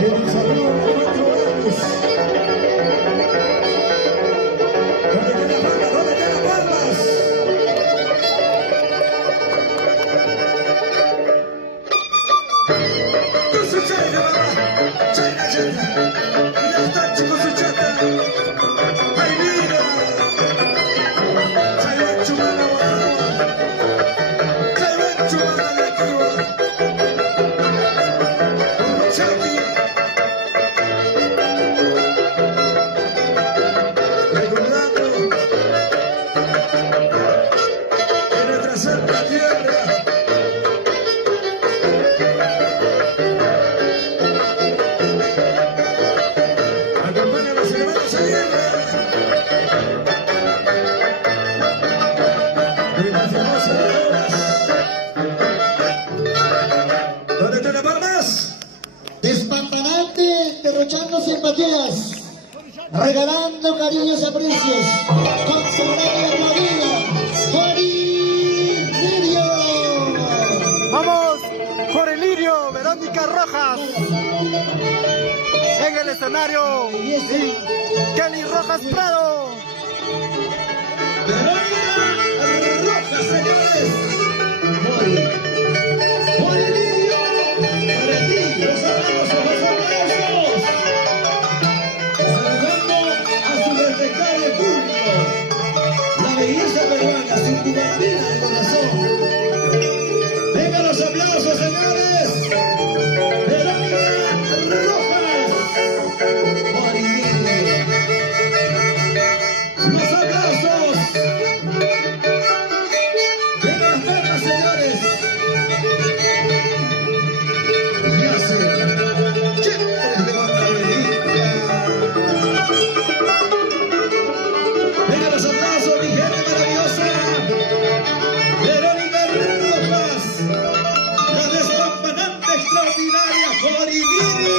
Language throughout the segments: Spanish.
En el saludo de 4 años. ¿Dónde están las palmas? ¿Dónde están las palmas? Con su chaya, mamá. Chaya, chaya. Ya está, chicos, su chata. ¡Ay, mira! Chaya, chumana, guanawa. Chaya, chumana, lequiwa. Chaki. Recordando en nuestra santa tierra. Acompaña a los hermanos a guerra. Nuestras hermosas leonas. ¿Dónde están las palmas? Despampanante, derrochando simpatías, regalando cariños y aprecios, consagrando la vida, Jorge Vamos, Jorge Lirio, Verónica Rojas. En el escenario, Kelly Rojas Prado. Verónica Rojas, señores. Mori Lirio, para ti, los aplausos, los aplausos. Saludando a su respetable público. La belleza peruana, su cubandina de corazón. Vengan los aplausos, señores. Verónica Rojas. Mori Lirio. Los aplausos. Vengan las palmas, señores. Ya sé. Chéveres de Guadalupe. Vengan los aplausos, mi gente maravillosa. Verónica Rojas. La despampanante extraordinaria Joribiri.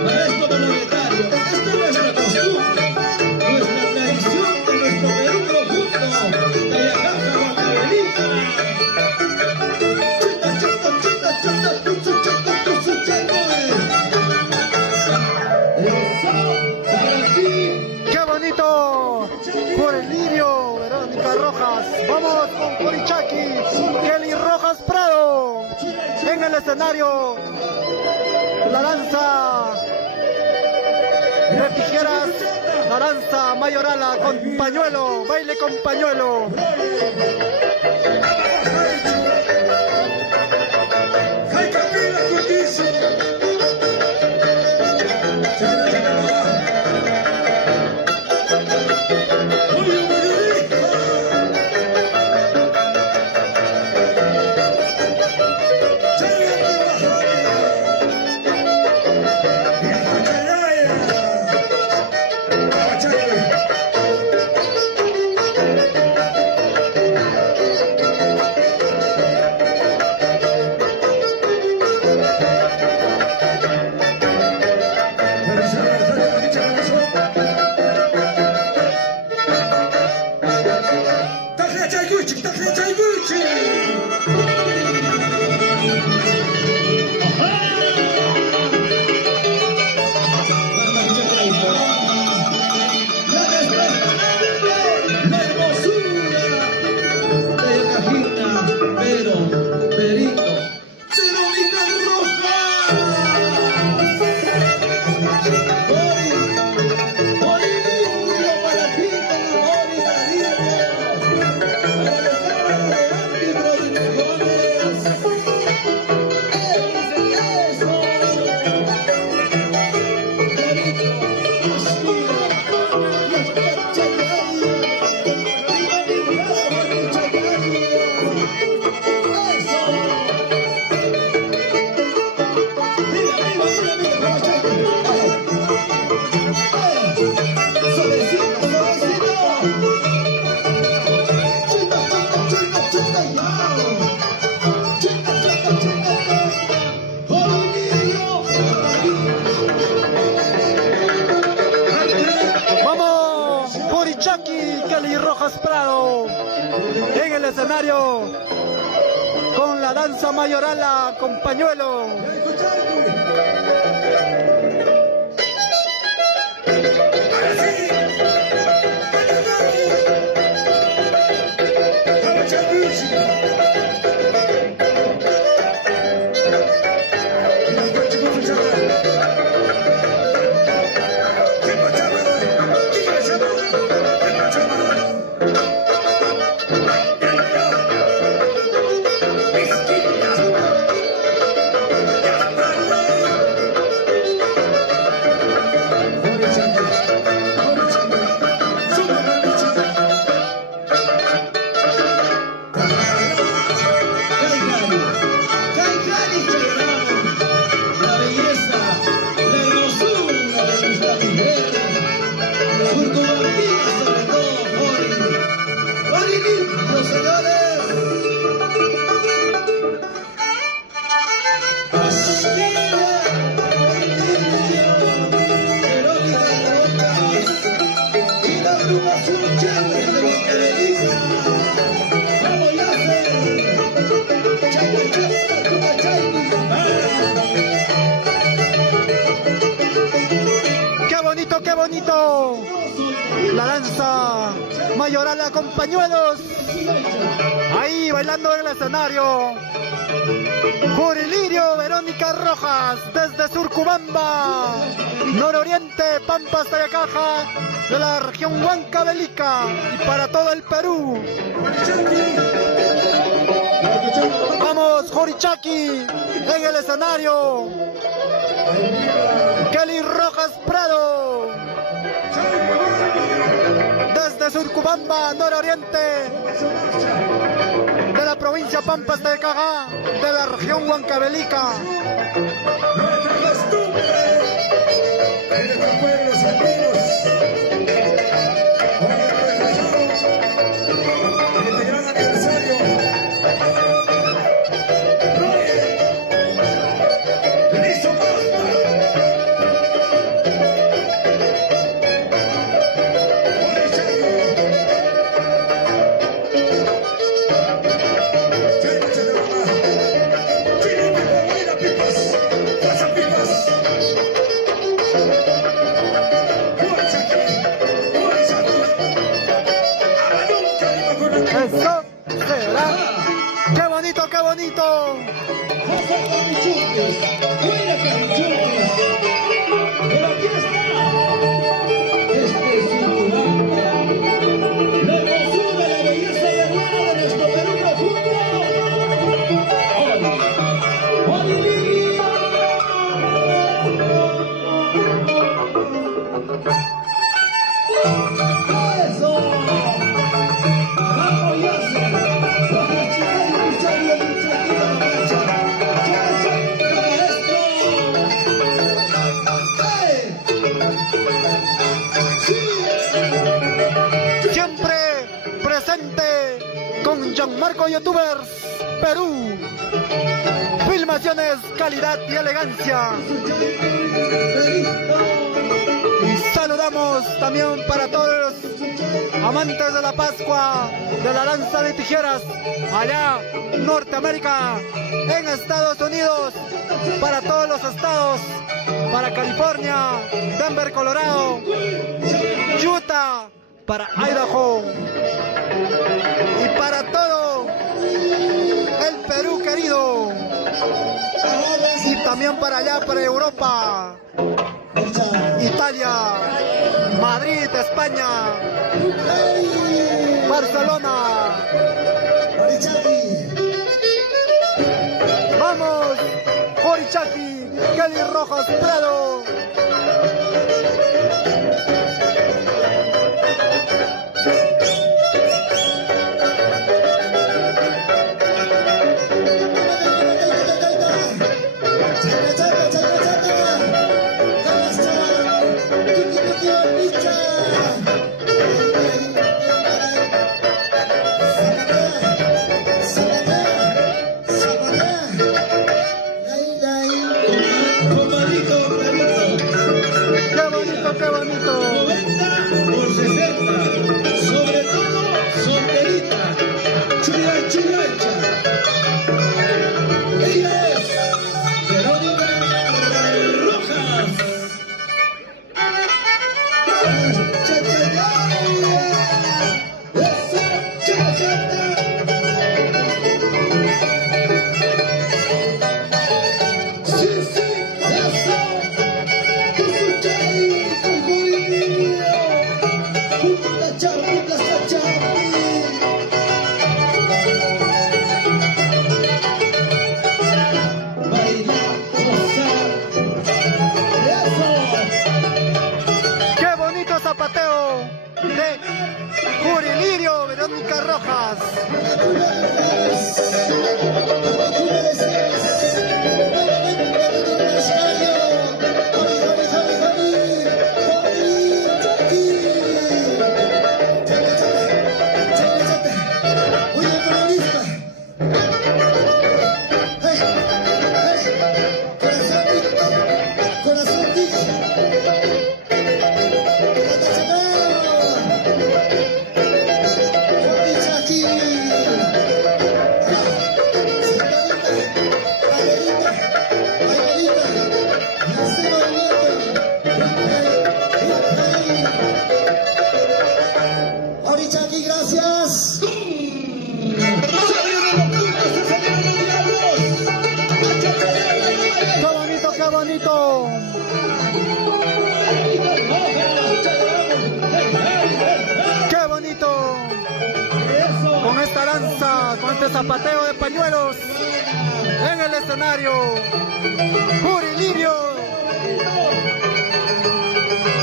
Maestro monetario, esta es nuestra costumbre, nuestra tradición de nuestro Perú profundo, Tayacaja, Huancavelica. Chuta, chuta, chuta, chuta, tuzu, chuta, tuzu, chuta. Eso, para ti. ¡Qué bonito! Jorge Lirio, Verónica Rojas. Vamos con Corichaki, Kelly Rojas Prado. En el escenario, la danza de tijeras, la danza mayorala con pañuelo, baile con pañuelo. ¡Ay, Camila, justicia! ¡Muy bonito! escenario con la danza mayorala con pañuelo. ¡Qué bonito! La danza mayorala con pañuelos. Ahí bailando en el escenario. Curilirio Verónica Rojas desde Surcubamba, nororiente, Pampas de Caja, de la región Huancavelica y para todo el Perú. Vamos, Jorichaki en el escenario. Kelly Rojas Prado desde Surcubamba, nororiente de la provincia Pampas de Caja, de la región Huancavelica. Nuestra costumbre en nuestros pueblos andinos. Hoy regresamos en este gran aniversario. Roger, listo Costa. Eso será. ¡Qué bonito, qué bonito! Pero aquí está. Este es Surcubamba. La hermosura, la belleza peruana de nuestro Perú profundo. ¡Eso! Siempre presente con Gianmarco Youtubers Perú. Filmaciones, calidad y elegancia. Y saludamos también para todos los amantes de la Pascua, de la danza de tijeras, allá Norteamérica, en Estados Unidos, para todos los estados, para California, Denver, Colorado, Utah, para Idaho y para todo el Perú querido, y también para allá, para Europa, Italia, Madrid, España, Barcelona. Vamos, Jorichaki, Kelly Rojas Prado. Qué bonito. 90 por 60, sobre todo solterita. zapateo de pañuelos en el escenario. Juri Lirio.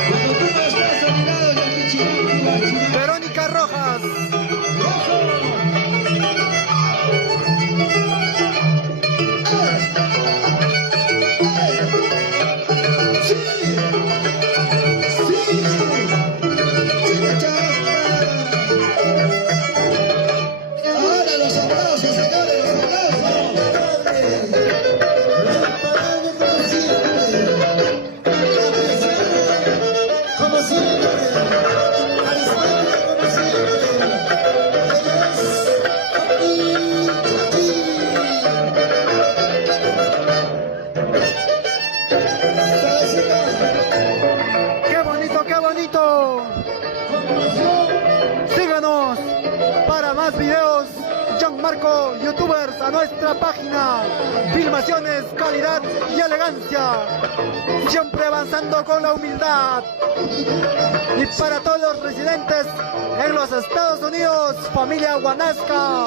Cuando tú no estás olvidado del Pichiruki, la China. Verónica Rojas. Ahora los aplausos, señores, los aplausos. Como siempre, carismática como siempre, ¡Qué bonito, qué bonito! Síganos para más videos. Gianmarco Youtubers a nuestra página. Filmaciones, calidad y elegancia. Siempre avanzando con la humildad. Y para todos los residentes en los Estados Unidos, familia Guanasca.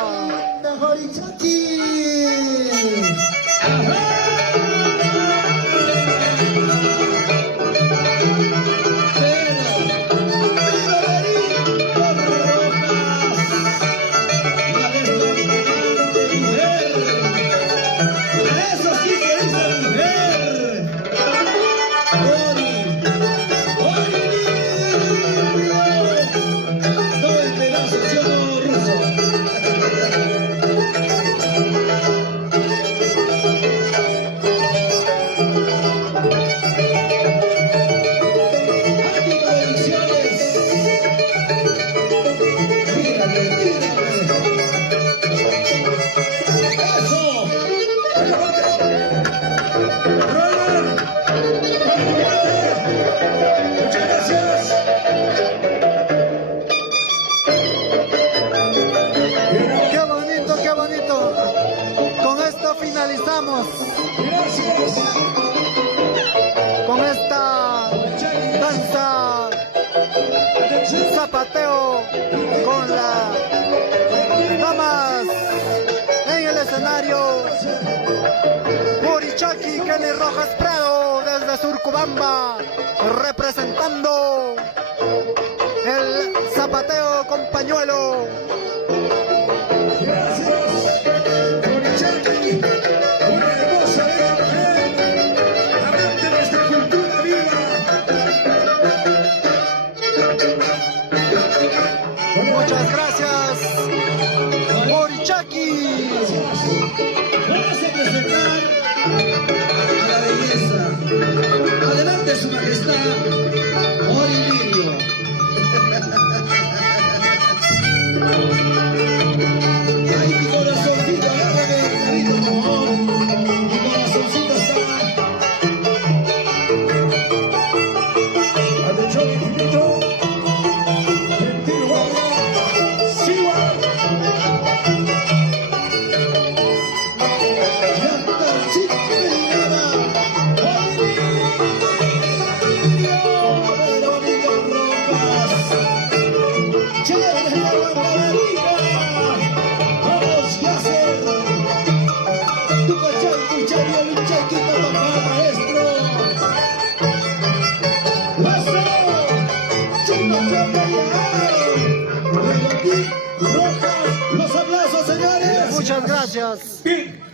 Qué bonito. Con esto finalizamos. Con esta danza, zapateo con las damas en el escenario. Burichaki, Kenny Rojas Prado desde Surcubamba, representando el zapateo con pañuelo. Muchas gracias, Burichaki. Vamos a presentar a la belleza. Adelante, su majestad, Ori Lirio. Ay, mi corazoncito, agárrame, querido, por favor. Mi corazoncito está. Atención, infinito. Gentil guardia. Siwa. Los aplausos, señores. Muchas gracias. Bien.